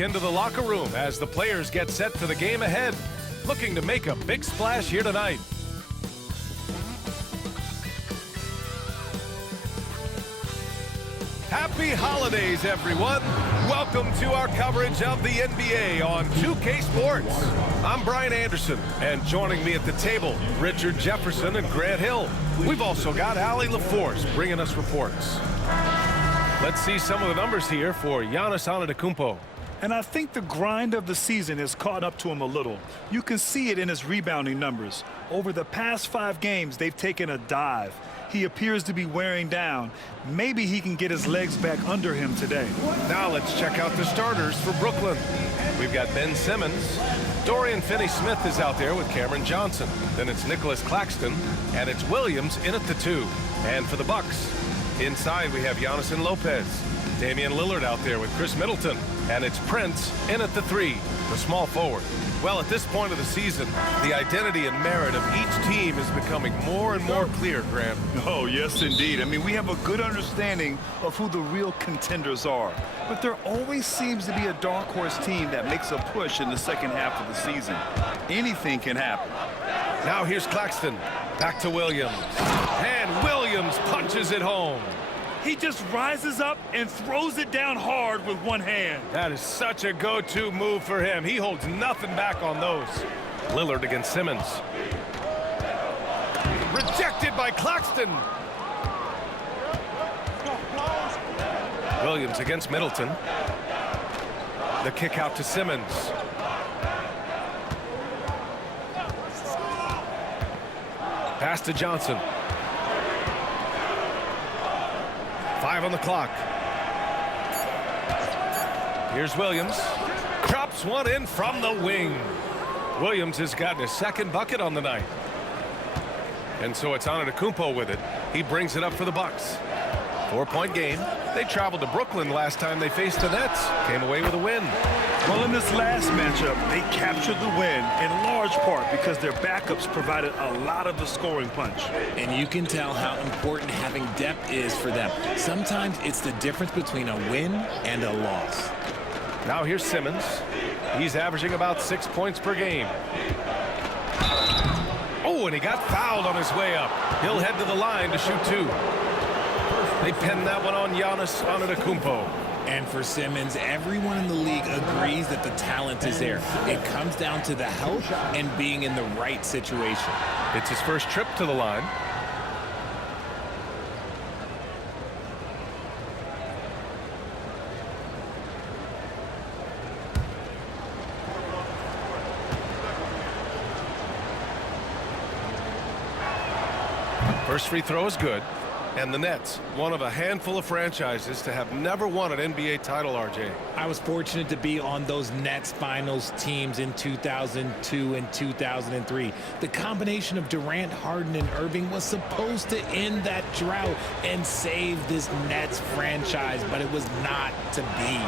check into the locker room as the players get set for the game ahead, looking to make a big splash here tonight. Happy holidays, everyone. Welcome to our coverage of the NBA on 2K Sports. I'm Brian Anderson, and joining me at the table, Richard Jefferson and Grant Hill. We've also got Allie LaForce bringing us reports. Let's see some of the numbers here for Giannis Antetokounmpo. And I think the grind of the season has caught up to him a little. You can see it in his rebounding numbers. Over the past 5 games, they've taken a dive. He appears to be wearing down. Maybe he can get his legs back under him today. Now let's check out the starters for Brooklyn. We've got Ben Simmons. Dorian Finney-Smith is out there with Cameron Johnson. Then it's Nicholas Claxton, and it's Williams in at the 2. And for the Bucks, inside we have Giannis and Lopez. Damian Lillard out there with Chris Middleton. And it's Prince in at the 3, the small forward. Well, at this point of the season, the identity and merit of each team is becoming more and more clear, Grant. Oh, yes, indeed. I mean, we have a good understanding of who the real contenders are. But there always seems to be a dark horse team that makes a push in the second half of the season. Anything can happen. Now here's Claxton. Back to Williams. And Williams punches it home. He just rises up and throws it down hard with one hand. That is such a go-to move for him. He holds nothing back on those. Lillard against Simmons. Rejected by Claxton. Williams against Middleton. The kick out to Simmons. Pass to Johnson. 5 on the clock. Here's Williams. Drops one in from the wing. Williams has gotten his second bucket on the night. And so it's Antetokounmpo with it. He brings it up for the Bucks. 4-point game. They traveled to Brooklyn last time they faced the Nets. Came away with a win. Well, in this last matchup, they captured the win in large part because their backups provided a lot of the scoring punch. And you can tell how important having depth is for them. Sometimes it's the difference between a win and a loss. Now here's Simmons. He's averaging about 6 points per game. Oh, and he got fouled on his way up. He'll head to the line to shoot 2. They pinned that one on Giannis Antetokounmpo. And for Simmons, everyone in the league agrees that the talent is there. It comes down to the help and being in the right situation. It's his first trip to the line. First free throw is good. And the Nets, one of a handful of franchises to have never won an NBA title, RJ. I was fortunate to be on those Nets finals teams in 2002 and 2003. The combination of Durant, Harden, and Irving was supposed to end that drought and save this Nets franchise, but it was not to be.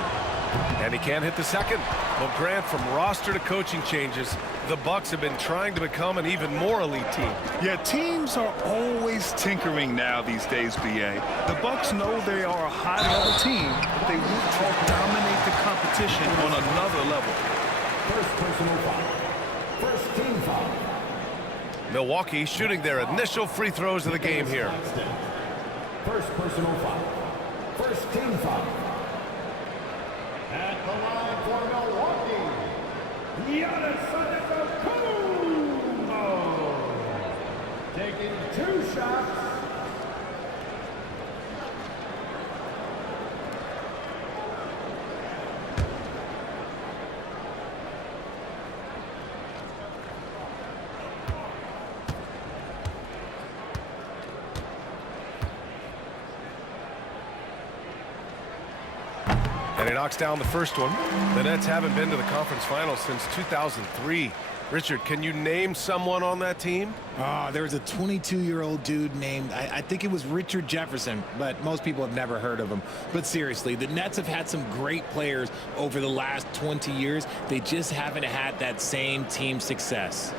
And he can't hit the second. Well, Grant, from roster to coaching changes, the Bucks have been trying to become an even more elite team. Yeah, teams are always tinkering now these days, BA. The Bucks know they are a high-level team, but they want to dominate the competition on another level. First personal foul. First team foul. Milwaukee shooting their initial free throws of the game here. First personal foul. First team foul. At the line for Milwaukee, Giannis Antetokounmpo, taking 2 shots. And he knocks down the first one. The Nets haven't been to the conference finals since 2003. Richard, can you name someone on that team? There was a 22-year-old dude named, I think it was Richard Jefferson, but most people have never heard of him. But seriously, the Nets have had some great players over the last 20 years. They just haven't had that same team success.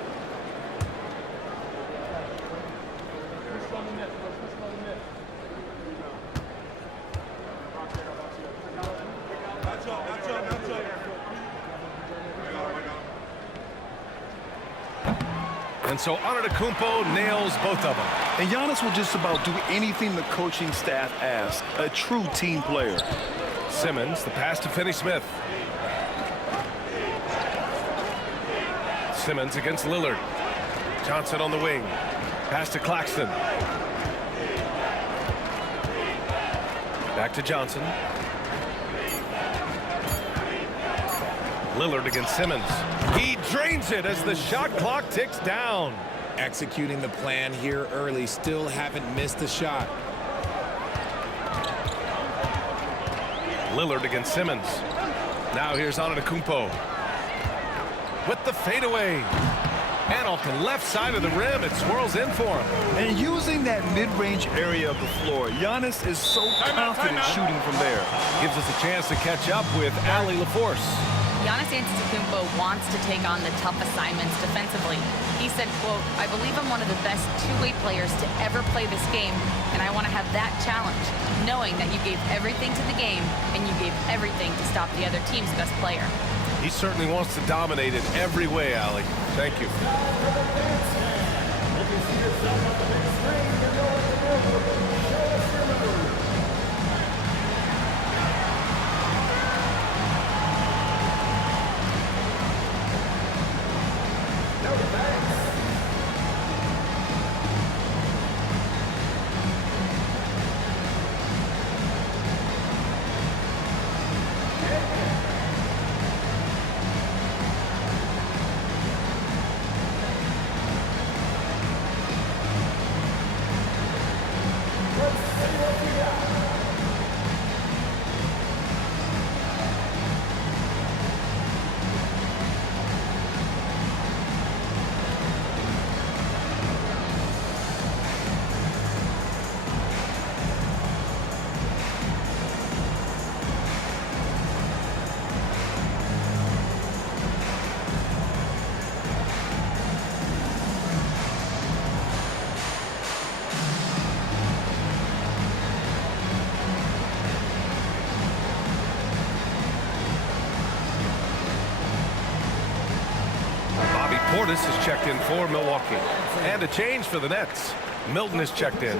And so Antetokounmpo nails both of them. And Giannis will just about do anything the coaching staff asks. A true team player. Simmons, the pass to Finney-Smith. Simmons against Lillard. Johnson on the wing. Pass to Claxton. Back to Johnson. Lillard against Simmons. He drains it as the shot clock ticks down. Executing the plan here early. Still haven't missed a shot. Lillard against Simmons. Now here's Antetokounmpo. With the fadeaway. And off the left side of the rim, it swirls in for him. And using that mid-range area of the floor, Giannis is so confident shooting from there. Gives us a chance to catch up with Allie LaForce. Giannis Antetokounmpo wants to take on the tough assignments defensively. He said, quote, "I believe I'm one of the best two-way players to ever play this game, and I want to have that challenge, knowing that you gave everything to the game and you gave everything to stop the other team's best player." He certainly wants to dominate in every way, Allie. Thank you. Portis is checked in for Milwaukee. And a change for the Nets. Milton is checked in.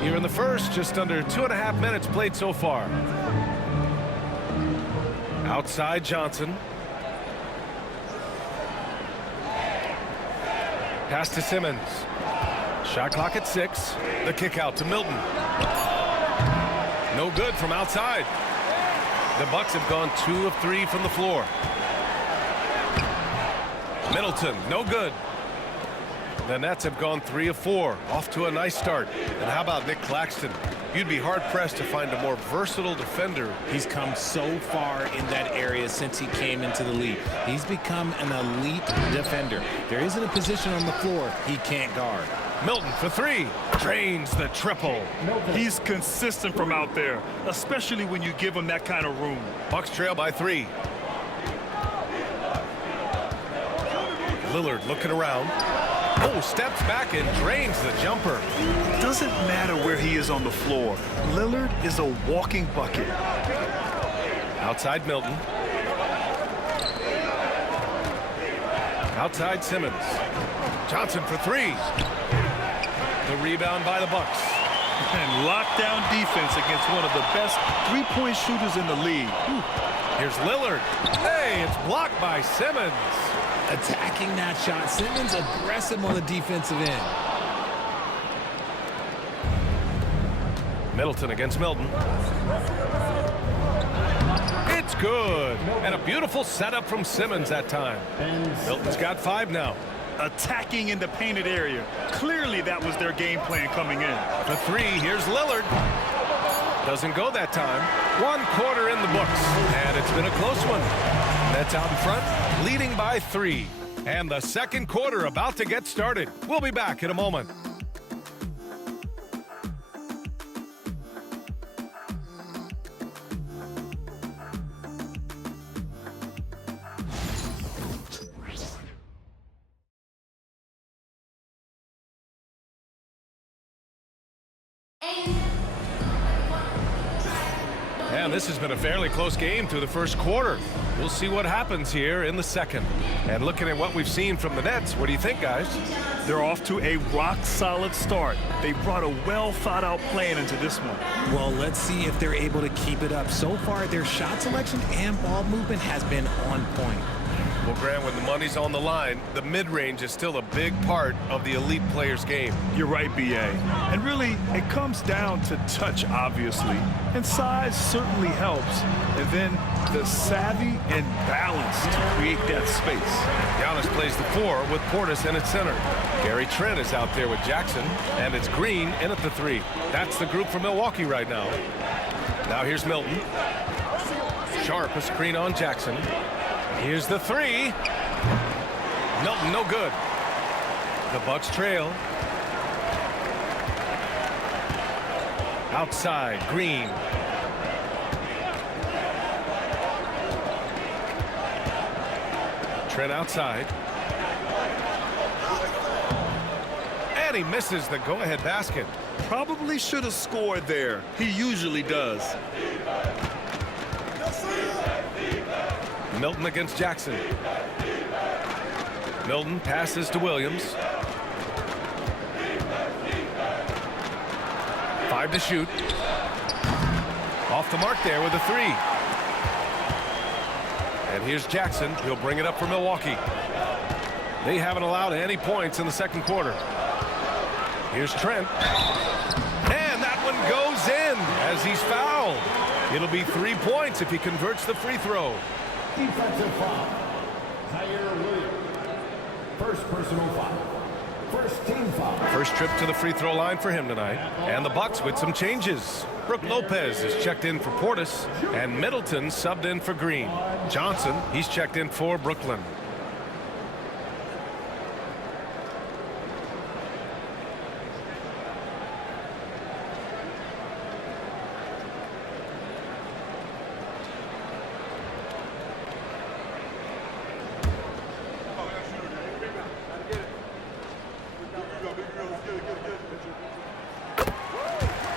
Here in the first, just under 2.5 minutes played so far. Outside Johnson. Pass to Simmons. Shot clock at 6. The kick out to Milton. No good from outside. The Bucks have gone 2 of 3 from the floor. Middleton, no good. The Nets have gone 3 of 4, off to a nice start. And how about Nick Claxton? You'd be hard-pressed to find a more versatile defender. He's come so far in that area since he came into the league. He's become an elite defender. There isn't a position on the floor he can't guard. Milton for 3. Drains the triple. He's consistent from out there, especially when you give him that kind of room. Bucks trail by 3. Lillard looking around. Oh, steps back and drains the jumper. Doesn't matter where he is on the floor. Lillard is a walking bucket. Outside Milton. Outside Simmons. Johnson for 3. The rebound by the Bucks. And lockdown defense against one of the best three-point shooters in the league. Here's Lillard. Hey, it's blocked by Simmons. Attacking that shot. Simmons aggressive on the defensive end. Middleton against Milton. It's good. And a beautiful setup from Simmons that time. Milton's got 5 now. Attacking in the painted area. Clearly that was their game plan coming in. For 3, here's Lillard. Doesn't go that time. 1 quarter in the books. And it's been a close one. Nets out in front, leading by 3. And the second quarter about to get started. We'll be back in a moment. And this has been a fairly close game through the first quarter. We'll see what happens here in the second. And looking at what we've seen from the Nets, what do you think, guys? They're off to a rock-solid start. They brought a well-thought-out plan into this one. Well, let's see if they're able to keep it up. So far, their shot selection and ball movement has been on point. Well, Grant, when the money's on the line, the mid-range is still a big part of the elite player's game. You're right, B.A. And really, it comes down to touch, obviously. And size certainly helps. And then the savvy and balance to create that space. Giannis plays the 4 with Portis in its center. Gary Trent is out there with Jackson, and it's Green in at the 3. That's the group for Milwaukee right now. Now here's Milton. Sharp a screen on Jackson. Here's the 3. Milton, no good. The Bucks trail. Outside, Green. Trent outside. And he misses the go-ahead basket. Probably should have scored there. He usually does. Milton against Jackson. Milton passes to Williams. 5 to shoot. Off the mark there with a 3. And here's Jackson. He'll bring it up for Milwaukee. They haven't allowed any points in the second quarter. Here's Trent. And that one goes in as he's fouled. It'll be 3 points if he converts the free throw. Defensive foul. Tyler Williams. First personal foul. First team foul. First trip to the free throw line for him tonight. And the Bucks with some changes. Brook Lopez is checked in for Portis, and Middleton subbed in for Green. Johnson, he's checked in for Brooklyn.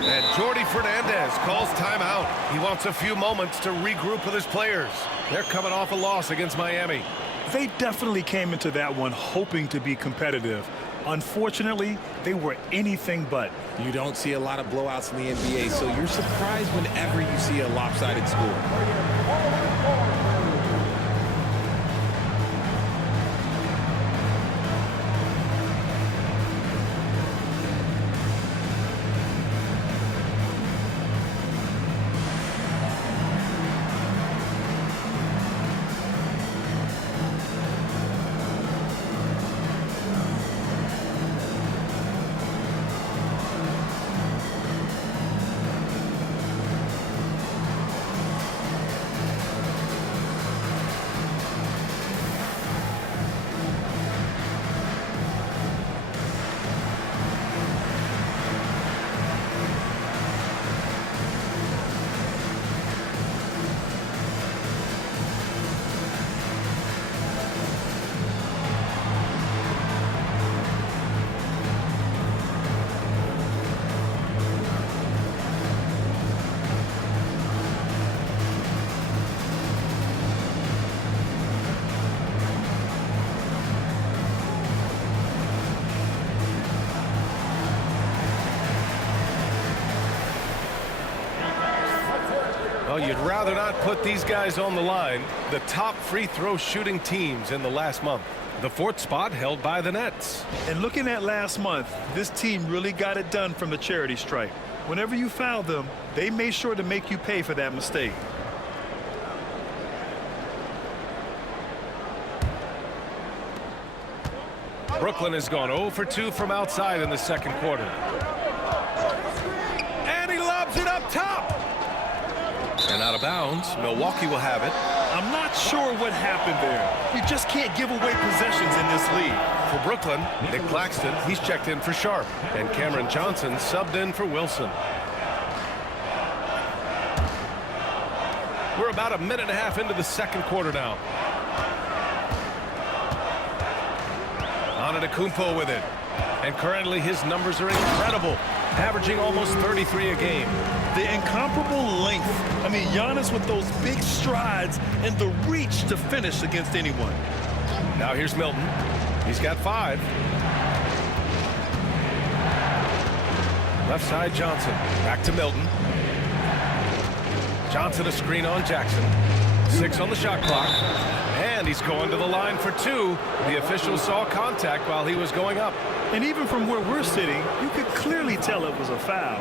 And Jordi Fernandez calls timeout. He wants a few moments to regroup with his players. They're coming off a loss against Miami. They definitely came into that one hoping to be competitive. Unfortunately, they were anything but. You don't see a lot of blowouts in the NBA, so you're surprised whenever you see a lopsided score. Well, you'd rather not put these guys on the line. The top free throw shooting teams in the last month. The 4th spot held by the Nets. And looking at last month, this team really got it done from the charity stripe. Whenever you foul them, they made sure to make you pay for that mistake. Brooklyn has gone 0 for 2 from outside in the second quarter. And he lobs it up top. And out of bounds. Milwaukee will have it. I'm not sure what happened there. You just can't give away possessions in this league. For Brooklyn, Nick Claxton, he's checked in for Sharp. And Cameron Johnson subbed in for Wilson. We're about a minute and a half into the second quarter now. Antetokounmpo with it. And currently his numbers are incredible. averaging almost 33 a game. The incomparable length. I mean, Giannis with those big strides and the reach to finish against anyone. Now here's Milton. He's got 5. Left side, Johnson. Back to Milton. Johnson a screen on Jackson. 6 on the shot clock. And he's going to the line for 2. The official saw contact while he was going up. And even from where we're sitting, you could clearly tell it was a foul.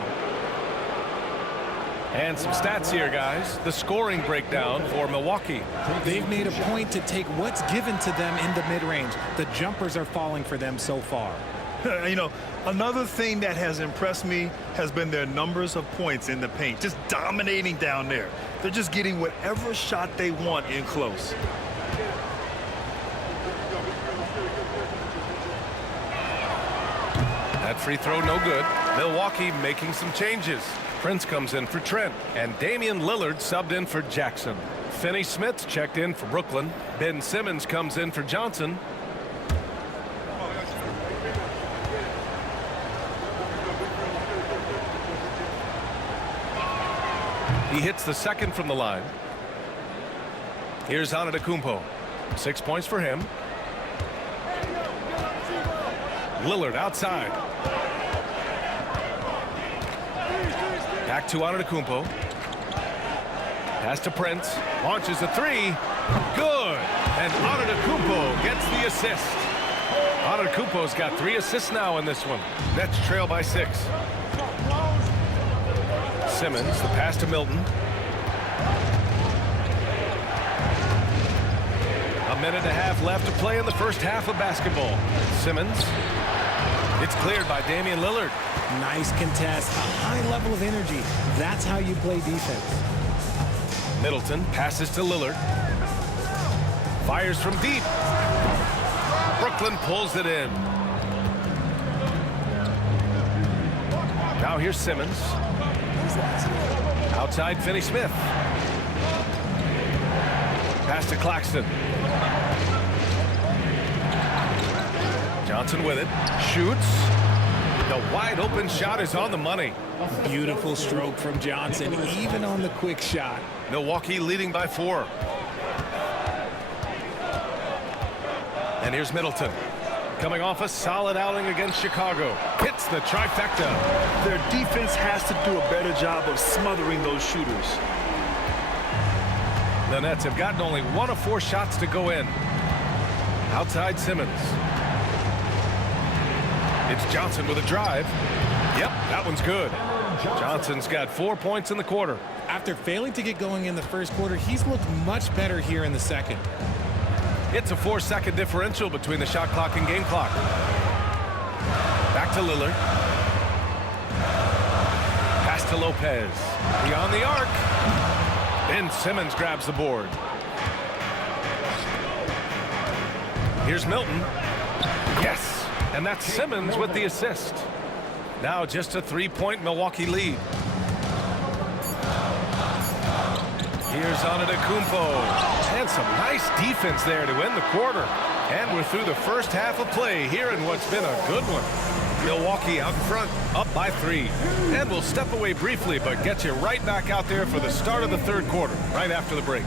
And some stats here, guys. The scoring breakdown for Milwaukee. They've made a point to take what's given to them in the mid-range. The jumpers are falling for them so far. You know, another thing that has impressed me has been their numbers of points in the paint, just dominating down there. They're just getting whatever shot they want in close. That free throw no good. Milwaukee making some changes. Prince comes in for Trent, and Damian Lillard subbed in for Jackson. Finney Smith checked in for Brooklyn. Ben Simmons comes in for Johnson. He hits the second from the line. Here's Antetokounmpo. 6 points for him. Lillard outside. Back to Antetokounmpo. Pass to Prince. Launches a 3. Good. And Antetokounmpo gets the assist. Antetokounmpo's got 3 assists now in this one. Nets trail by 6. Simmons, the pass to Milton. A minute and a half left to play in the first half of basketball. Simmons. It's cleared by Damian Lillard. Nice contest, a high level of energy. That's how you play defense. Middleton passes to Lillard. Fires from deep. Brooklyn pulls it in. Now here's Simmons. Outside Finney Smith. Pass to Claxton. Johnson with it. Shoots. The wide open shot is on the money. Beautiful stroke from Johnson, even on the quick shot. Milwaukee leading by 4. And here's Middleton. Coming off a solid outing against Chicago. Hits the trifecta. Their defense has to do a better job of smothering those shooters. The Nets have gotten only 1 of 4 shots to go in. Outside Simmons. It's Johnson with a drive. Yep, that one's good. Johnson's got 4 points in the quarter. After failing to get going in the first quarter, he's looked much better here in the second. It's a 4-second differential between the shot clock and game clock. Back to Lillard. Pass to Lopez. Beyond the arc. Ben Simmons grabs the board. Here's Milton. Yes. And that's Simmons with the assist. Now just a 3-point Milwaukee lead. Here's Antetokounmpo. And some nice defense there to end the quarter. And we're through the first half of play here in what's been a good one. Milwaukee out in front, up by 3. And we'll step away briefly, but get you right back out there for the start of the third quarter, right after the break.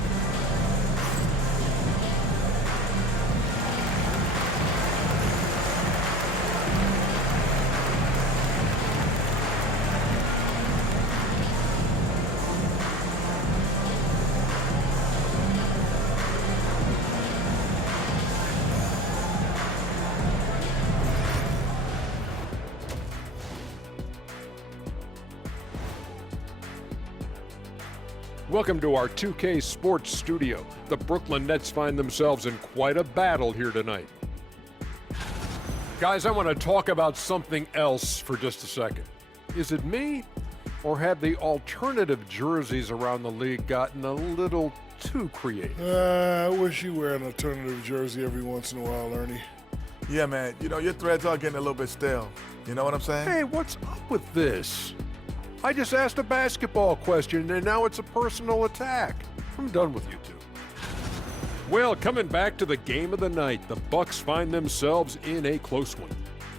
Welcome to our 2K Sports Studio. The Brooklyn Nets find themselves in quite a battle here tonight. Guys, I want to talk about something else for just a second. Is it me, or have the alternative jerseys around the league gotten a little too creative? I wish you wear an alternative jersey every once in a while, Ernie. Yeah, man. You know, your threads are getting a little bit stale. You know what I'm saying? Hey, what's up with this? I just asked a basketball question, and now it's a personal attack. I'm done with you two. Well, coming back to the game of the night, the Bucks find themselves in a close one.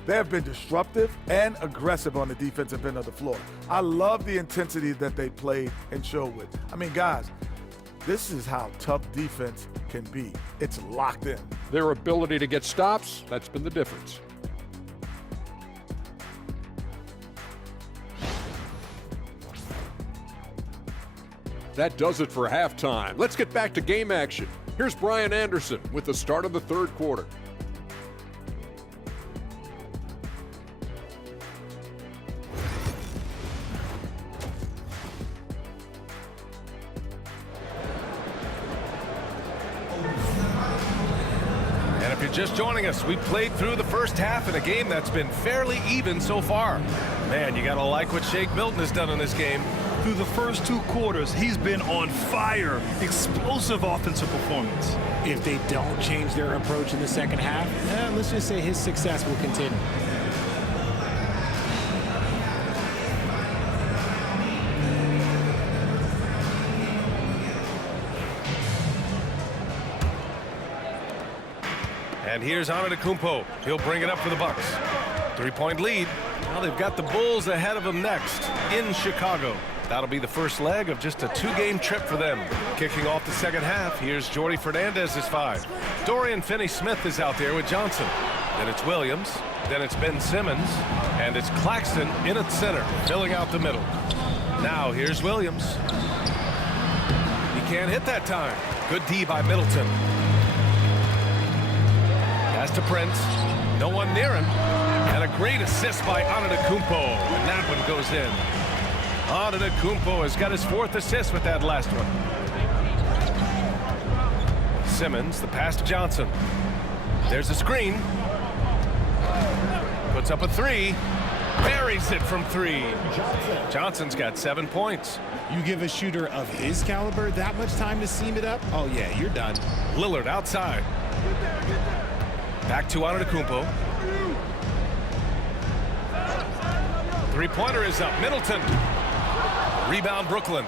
They have been disruptive and aggressive on the defensive end of the floor. I love the intensity that they played and showed with. I mean, guys, this is how tough defense can be. It's locked in. Their ability to get stops, that's been the difference. That does it for halftime. Let's get back to game action. Here's Brian Anderson with the start of the third quarter. And if you're just joining us, we played through the first half in a game that's been fairly even so far. Man, you gotta like what Shake Milton has done in this game. Through the first 2 quarters, he's been on fire. Explosive offensive performance. If they don't change their approach in the second half, let's just say his success will continue. And here's Antetokounmpo. He'll bring it up for the Bucks. 3-point lead. Now they've got the Bulls ahead of them next in Chicago. That'll be the first leg of just a 2-game trip for them. Kicking off the second half, here's Jordy Fernandez's 5. Dorian Finney-Smith is out there with Johnson. Then it's Williams. Then it's Ben Simmons. And it's Claxton in at center, filling out the middle. Now here's Williams. He can't hit that time. Good D by Middleton. Pass to Prince. No one near him. And a great assist by Antetokounmpo. And that one goes in. Antetokounmpo has got his 4th assist with that last one. Simmons, the pass to Johnson. There's a screen. Puts up a 3. Buries it from 3. Johnson's got 7 points. You give a shooter of his caliber that much time to seam it up? Oh, yeah, you're done. Lillard outside. Back to Antetokounmpo. 3-pointer is up. Middleton. Rebound Brooklyn.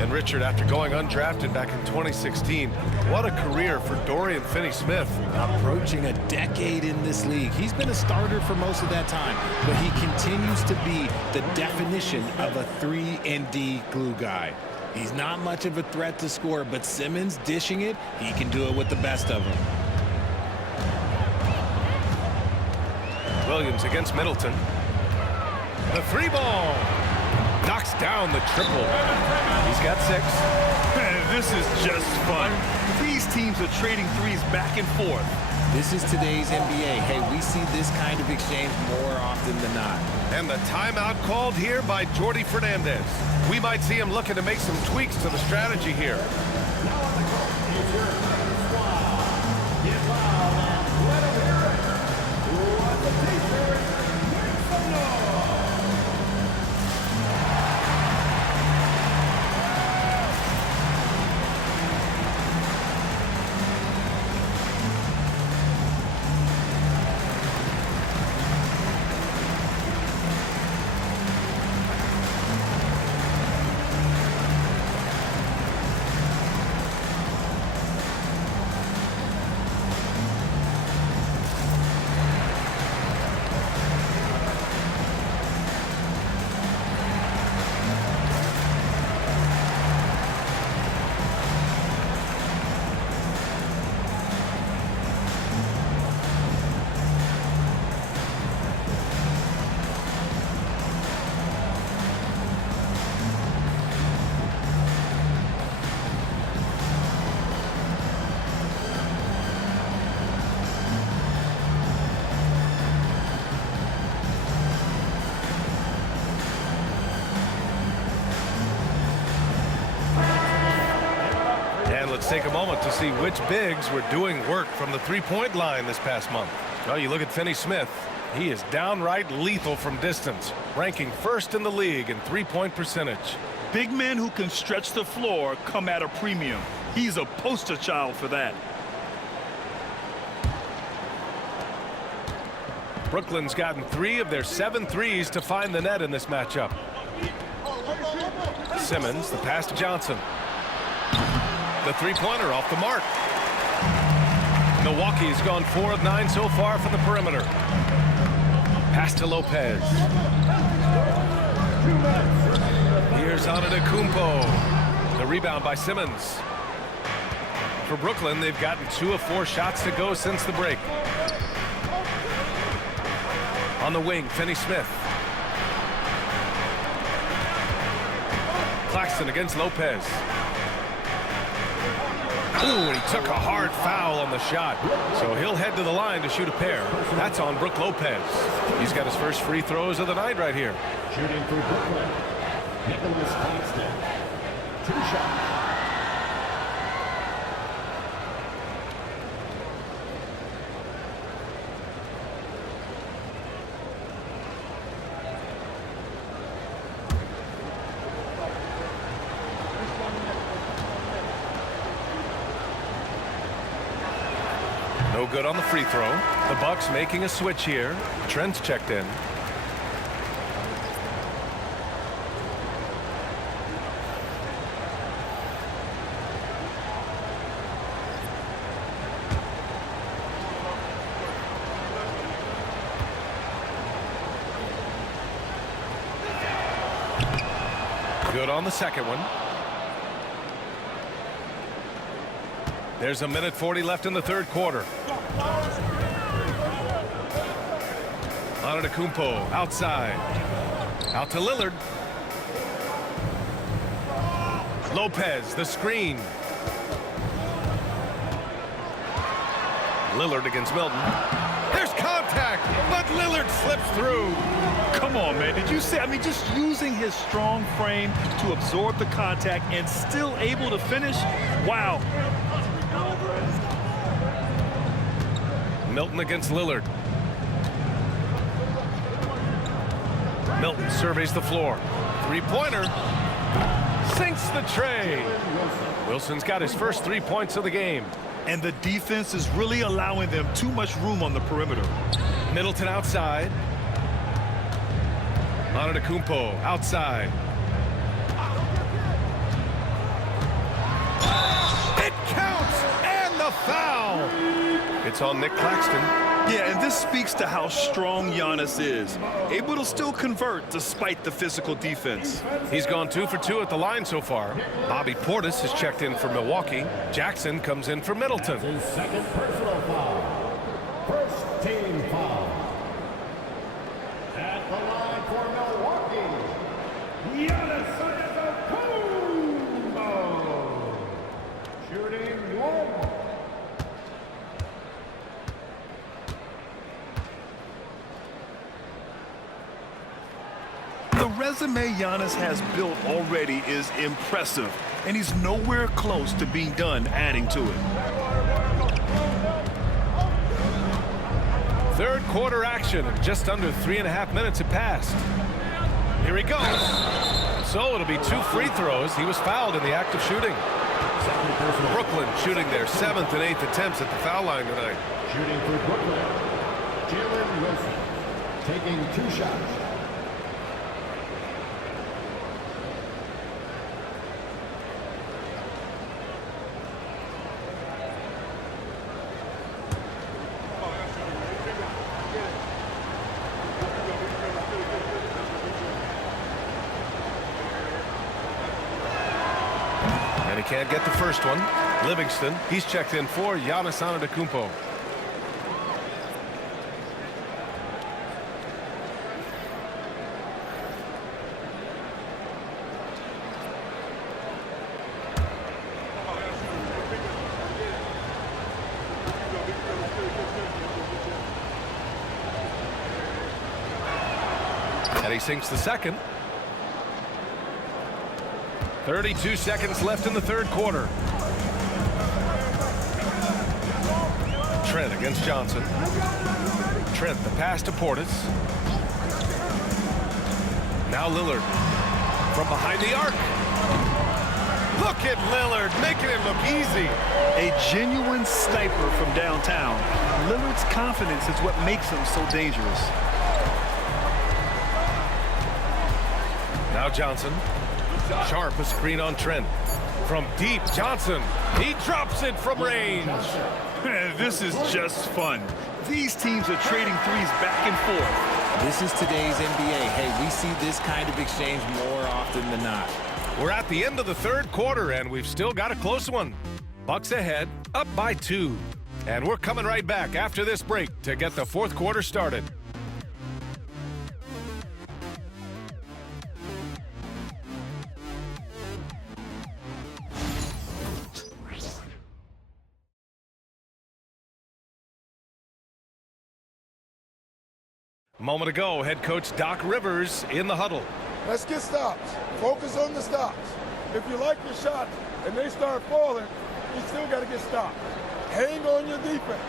And Richard, after going undrafted back in 2016, what a career for Dorian Finney-Smith. Approaching a decade in this league. He's been a starter for most of that time, but he continues to be the definition of a 3-and-D glue guy. He's not much of a threat to score, but Simmons dishing it, he can do it with the best of them. Williams against Middleton. The 3-ball. Knocks down the triple. He's got 6. Man, this is just fun. These teams are trading threes back and forth. This is today's NBA. Hey, we see this kind of exchange more often than not. And the timeout called here by Jordy Fernandez. We might see him looking to make some tweaks to the strategy here. Let's take a moment to see which bigs were doing work from the 3-point line this past month. Well, you look at Finney-Smith. He is downright lethal from distance, ranking 1st in the league in 3-point percentage. Big men who can stretch the floor come at a premium. He's a poster child for that. Brooklyn's gotten 3 of their 7 threes to find the net in this matchup. Simmons, the pass to Johnson. The 3-pointer off the mark. Milwaukee's gone 4 of 9 so far from the perimeter. Pass to Lopez. Here's Antetokounmpo. The rebound by Simmons. For Brooklyn, they've gotten 2 of 4 shots to go since the break. On the wing, Finney-Smith. Claxton against Lopez. Ooh, and he took a hard foul on the shot. So he'll head to the line to shoot a pair. That's on Brook Lopez. He's got his first free throws of the night right here. Shooting for Brooklyn, Nicholas Claxton. 2 shots. No good on the free throw. The Bucks making a switch here. Trent's checked in. Good on the second one. There's a minute 40 left in the third quarter. Antetokounmpo outside. Out to Lillard. Lopez, the screen. Lillard against Milton. There's contact, but Lillard slips through. Come on, man. Did you see? I mean, just using his strong frame to absorb the contact and still able to finish. Wow. Milton against Lillard. Milton surveys the floor. Three-pointer. Sinks the tray. Wilson's got his first 3 points of the game. And the defense is really allowing them too much room on the perimeter. Middleton outside. Antetokounmpo outside. It counts! And the foul! It's on Nick Claxton. Yeah, and this speaks to how strong Giannis is. Able to still convert despite the physical defense. He's gone 2 for 2 at the line so far. Bobby Portis has checked in for Milwaukee. Jackson comes in for Middleton. His second personal foul. First team foul. At the line for Milwaukee, Giannis Antetokounmpo. Shooting 1. The resume Giannis has built already is impressive, and he's nowhere close to being done adding to it. Third quarter action, and just under 3.5 minutes have passed. Here he goes. So it'll be 2 free throws. He was fouled in the act of shooting. Brooklyn shooting their 7th and 8th attempts at the foul line tonight. Shooting for Brooklyn, Jalen Wilson. Taking 2 shots. And he can't get the first one. Livingston, he's checked in for Giannis Antetokounmpo. And he sinks the second. 32 seconds left in the third quarter. Trent against Johnson. Trent, the pass to Portis. Now Lillard from behind the arc. Look at Lillard making it look easy. A genuine sniper from downtown. Lillard's confidence is what makes him so dangerous. Now Johnson. Sharp, a screen on Trent. From deep, Johnson. He drops it from range. Man, this is just fun. These teams are trading threes back and forth. This is today's NBA. Hey, we see this kind of exchange more often than not. We're at the end of the third quarter, and we've still got a close one. Bucks ahead, up by 2. And we're coming right back after this break to get the fourth quarter started. Moment ago, head coach Doc Rivers in the huddle. Let's get stops. Focus on the stops. If you like your shot and they start falling, you still got to get stopped. Hang on your defense.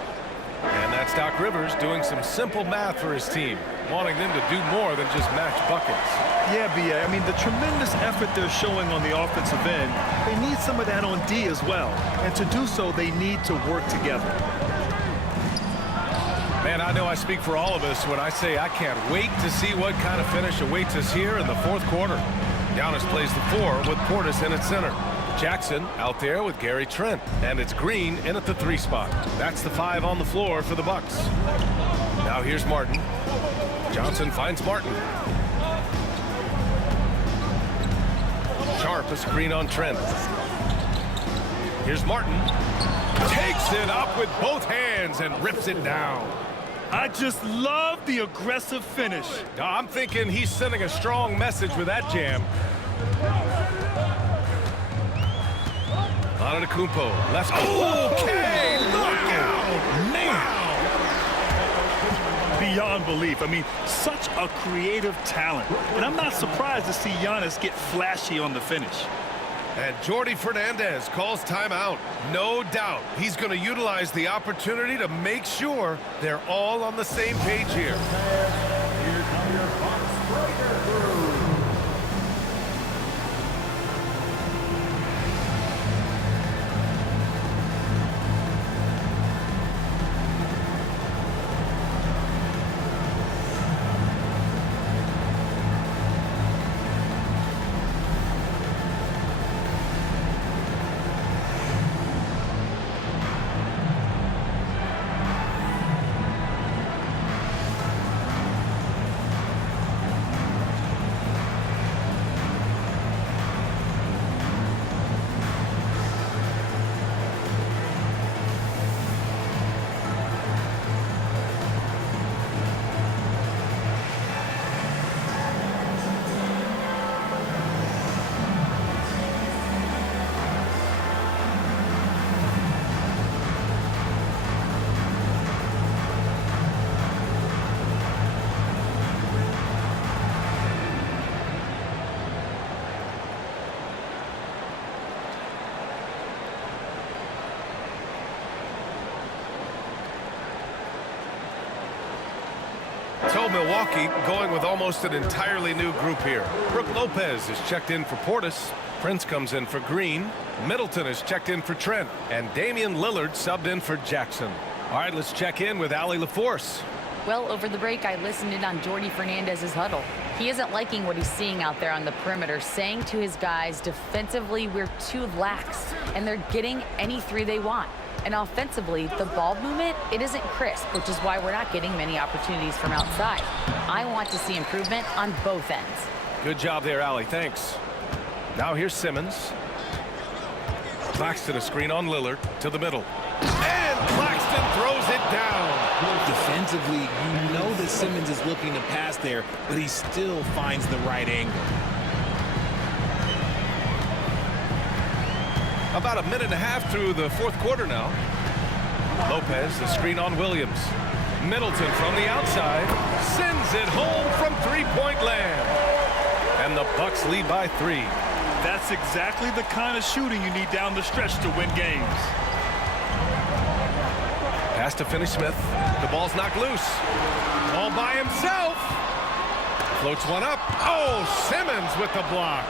And that's Doc Rivers doing some simple math for his team, wanting them to do more than just match buckets. Yeah, B.A. I mean, the tremendous effort they're showing on the offensive end, they need some of that on D as well. And to do so, they need to work together. Man, I know I speak for all of us when I say I can't wait to see what kind of finish awaits us here in the fourth quarter. Giannis plays the 4 with Portis in at center. Jackson out there with Gary Trent. And it's Green in at the 3 spot. That's the 5 on the floor for the Bucks. Now here's Martin. Johnson finds Martin. Sharp, a screen on Trent. Here's Martin. Takes it up with both hands and rips it down. I just love the aggressive finish. I'm thinking he's sending a strong message with that jam. Antetokounmpo left. Okay, look out! Man! Beyond belief. I mean, such a creative talent. And I'm not surprised to see Giannis get flashy on the finish. And Jordi Fernandez calls timeout. No doubt he's going to utilize the opportunity to make sure they're all on the same page here. Here come your Bucks breaker crew. So Milwaukee going with almost an entirely new group here. Brook Lopez is checked in for Portis. Prince comes in for Green. Middleton is checked in for Trent. And Damian Lillard subbed in for Jackson. All right, let's check in with Allie LaForce. Well, over the break, I listened in on Jordi Fernandez's huddle. He isn't liking what he's seeing out there on the perimeter, saying to his guys, defensively, we're too lax, and they're getting any 3 they want. And offensively, the ball movement, it isn't crisp, which is why we're not getting many opportunities from outside. I want to see improvement on both ends. Good job there, Allie. Thanks. Now here's Simmons. Claxton a screen on Lillard to the middle. And Claxton throws it down. Defensively, you know that Simmons is looking to pass there, but he still finds the right angle. About a minute and a half through the fourth quarter now. Lopez, the screen on Williams. Middleton from the outside sends it home from three-point land. And the Bucks lead by 3. That's exactly the kind of shooting you need down the stretch to win games. Pass to Finney-Smith. The ball's knocked loose. All by himself. Floats one up. Oh, Simmons with the block.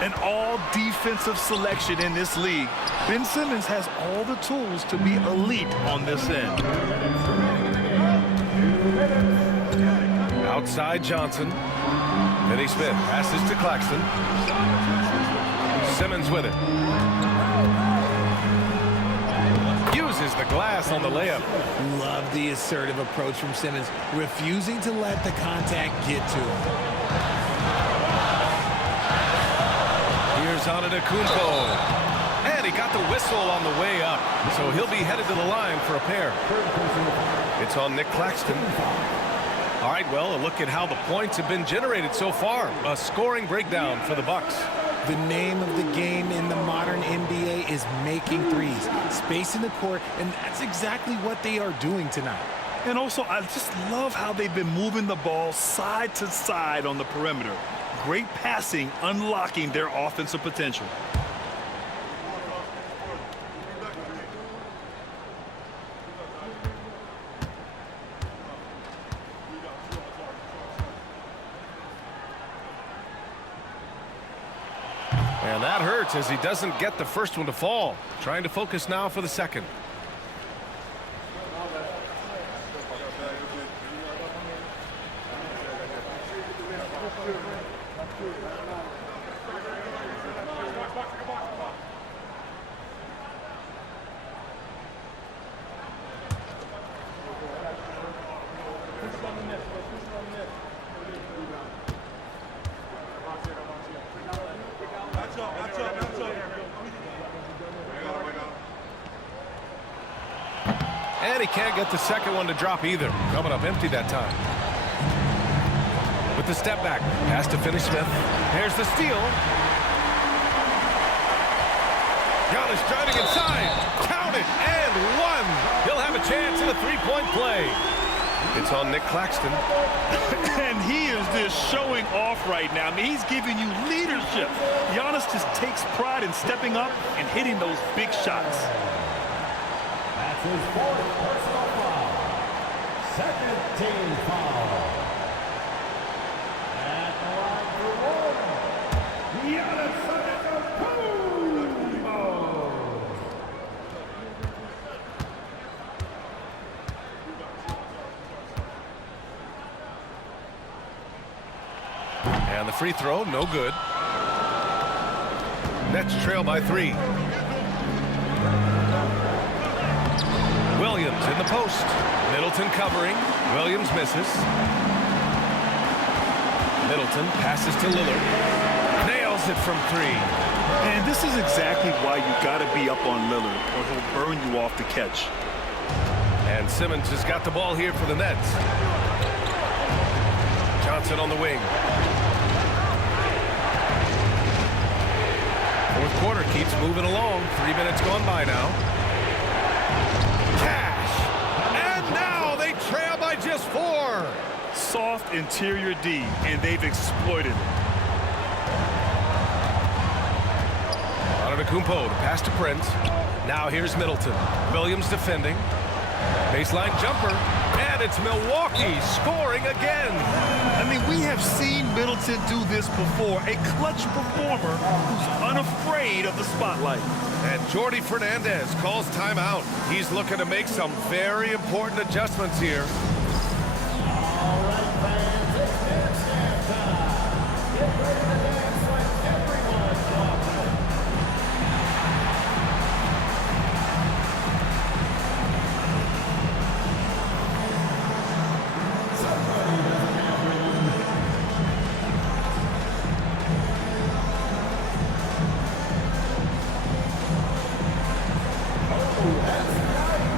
An all-defensive selection in this league. Ben Simmons has all the tools to be elite on this end. Outside Johnson. Finney-Smith passes to Claxton. Simmons with it. uses the glass on the layup. Love the assertive approach from Simmons, refusing to let the contact get to him. Here's Antetokounmpo. And he got the whistle on the way up, so he'll be headed to the line for a pair. It's on Nick Claxton. All right, well, a look at how the points have been generated so far. A scoring breakdown for the Bucks. The name of the game in the modern NBA is making threes, spacing the court, and that's exactly what they are doing tonight. And also, I just love how they've been moving the ball side to side on the perimeter. Great passing, unlocking their offensive potential. And that hurts as he doesn't get the first one to fall. Trying to focus now for the second. And he can't get the second one to drop either. Coming up empty that time. With the step back. Pass to Finney-Smith. Here's the steal. Giannis driving inside. Count it. And one. He'll have a chance in a three-point play. It's on Nick Claxton. And he is just showing off right now. I mean, he's giving you leadership. Giannis just takes pride in stepping up and hitting those big shots. That's his fourth personal foul. Second team foul. At the line for one, Giannis Antetokounmpo. And the free throw, no good. Nets trail by 3. Williams in the post. Middleton covering. Williams misses. Middleton passes to Lillard. Nails it from 3. And this is exactly why you got to be up on Lillard, or he'll burn you off the catch. And Simmons has got the ball here for the Nets. Johnson on the wing. Fourth quarter keeps moving along. 3 minutes gone by now. Cash! And now they trail by just 4. Soft interior D, and they've exploited it. Antetokounmpo to pass to Prince. Now here's Middleton. Williams defending. Baseline jumper. And it's Milwaukee scoring again. I mean, we have seen Middleton do this before. A clutch performer who's unafraid of the spotlight. And Jordi Fernandez calls timeout. He's looking to make some very important adjustments here. All right, fans, it's dance time. Get ready to dance like everyone's talking. Somebody doesn't have room. Oh, that's nice.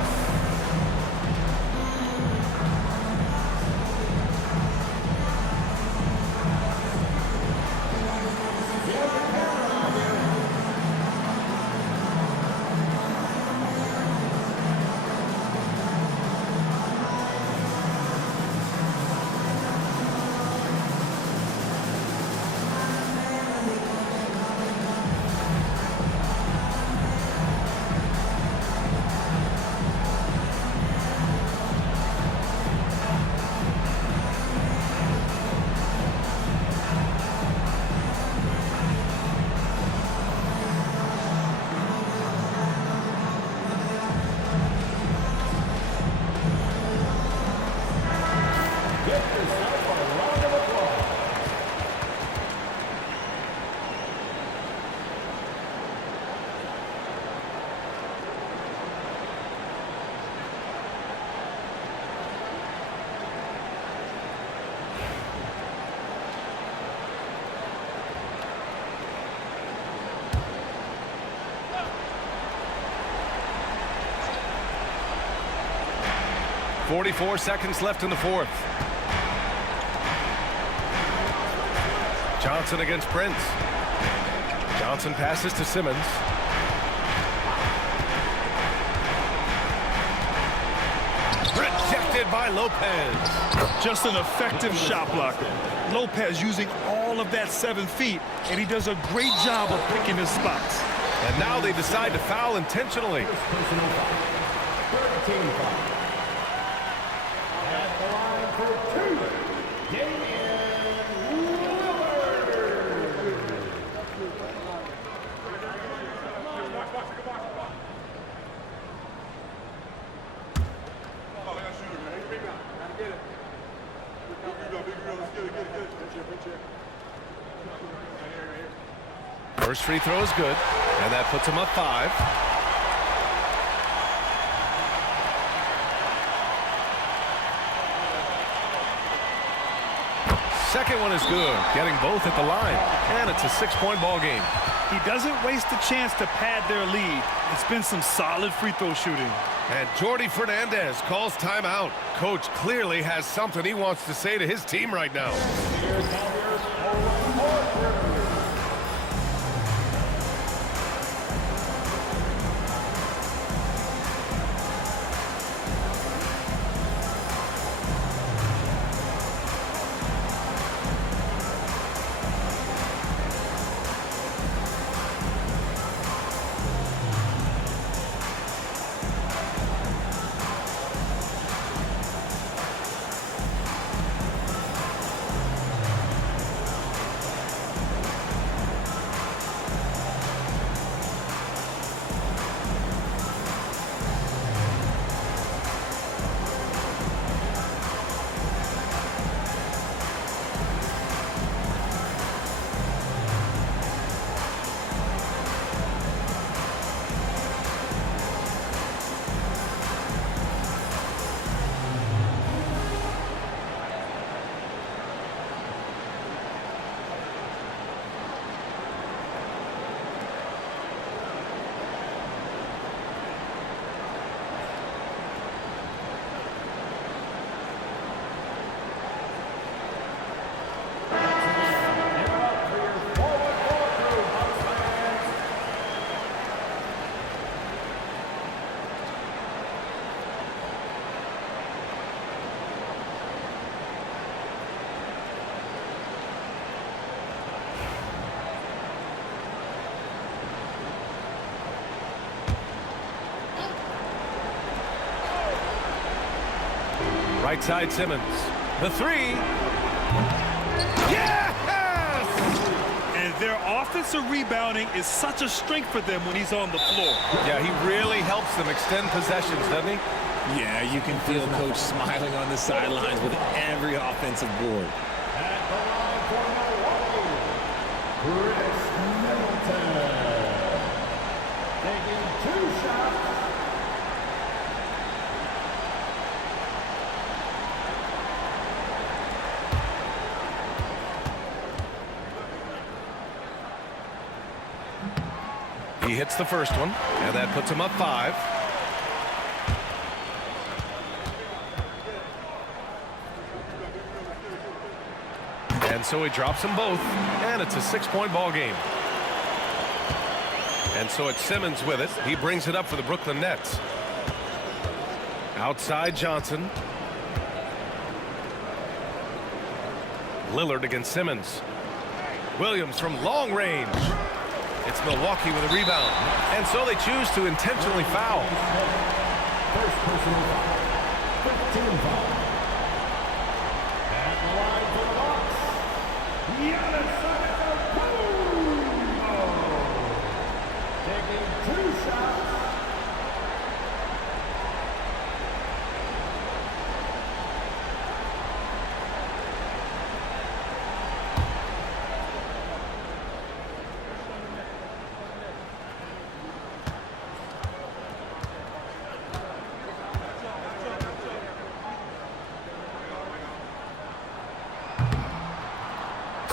44 seconds left in the fourth. Johnson against Prince. Johnson passes to Simmons. Rejected by Lopez. Just an effective shot blocker. Lopez using all of that 7 feet, and he does a great job of picking his spots. And now they decide to foul intentionally. Personal foul. 13 foul. At the line for 2, Damian Lillard. First free throw is good, and that puts him up 5. Second one is good, getting both at the line, and it's a 6-point ball game. He doesn't waste a chance to pad their lead. It's been some solid free throw shooting. And Jordi Fernandez calls timeout. Coach clearly has something he wants to say to his team right now. Right side Simmons. The 3. Yes! And their offensive rebounding is such a strength for them when he's on the floor. Yeah, he really helps them extend possessions, doesn't he? Yeah, you can feel Coach smiling on the sidelines with every offensive board. At the line for Milwaukee, Chris Middleton. Taking 2 shots. He hits the first one, and that puts him up 5. And so he drops them both, and it's a 6-point ball game. And so it's Simmons with it. He brings it up for the Brooklyn Nets. Outside Johnson. Lillard against Simmons. Williams from long range. It's Milwaukee with a rebound. And so they choose to intentionally foul. First personal foul. 15 foul. At the line for the Bucks, Giannis Antetokounmpo. Taking 2 shots.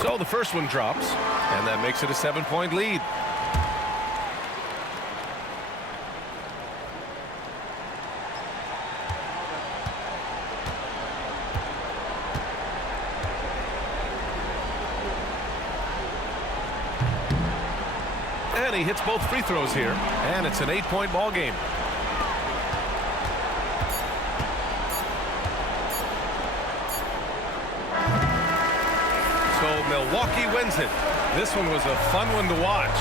So the first one drops, and that makes it a 7-point lead. And he hits both free throws here. And it's an 8-point ball game. So Milwaukee wins it. This one was a fun one to watch.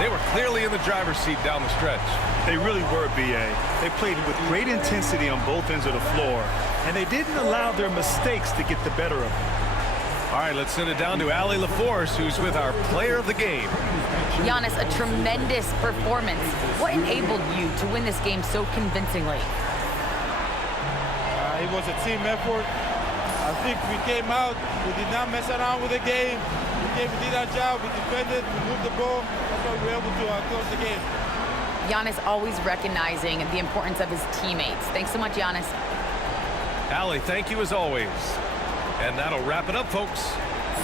They were clearly in the driver's seat down the stretch. They really were, B.A. They played with great intensity on both ends of the floor, and they didn't allow their mistakes to get the better of them. All right, let's send it down to Allie LaForce, who's with our player of the game. Giannis, a tremendous performance. What enabled you to win this game so convincingly? It was a team effort. I think we came out, we did not mess around with the game. We did our job, we defended, we moved the ball. That's why we were able to close the game. Giannis always recognizing the importance of his teammates. Thanks so much, Giannis. Allie, thank you as always. And that'll wrap it up, folks.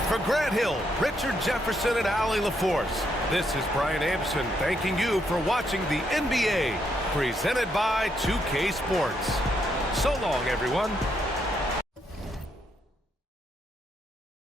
For Grant Hill, Richard Jefferson, and Allie LaForce, this is Brian Anderson thanking you for watching the NBA, presented by 2K Sports. So long, everyone.